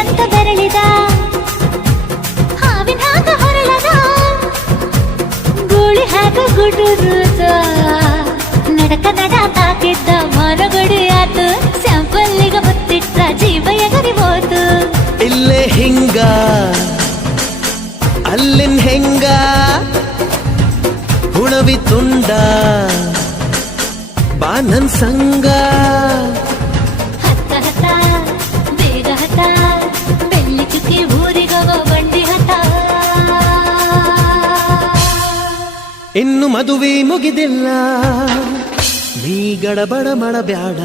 ಅಂತ ಬೆರಳಿದ ಹಾವಿನ ಹಾಕ ಹೊರಳದ ಗೂಳಿ ಹಾಕ ಗುಡುರುದ ನಡಕ ನಡ ತಾಕಿದ್ದ ಮನಗಡಿ ಆತು ಸ್ಯಾಂಪಲ್ಲಿಗ ಮುತ್ತಿಟ್ಟ ಜೀವ ಎಗರಿ ಹೋತು ಇಲ್ಲೇ ಹಿಂಗ ಅಲ್ಲಿನ್ ಹೆಂಗ ಹುಣವಿ ತುಂಡ ಬಾ ನನ್ ಸಂಗ ಹತ್ತ ಹತ್ತ ಬೇಗ ಹತ್ತ ಬೆಳ್ಳಿ ಚುಕ್ಕಿ ಊರಿಗವ ಬಂಡಿ ಹತ್ತ ಇನ್ನು ಮದುವೆ ಮುಗಿದಿಲ್ಲ ನೀ ಗಡಬಡ ಮಾಡಬ್ಯಾಡ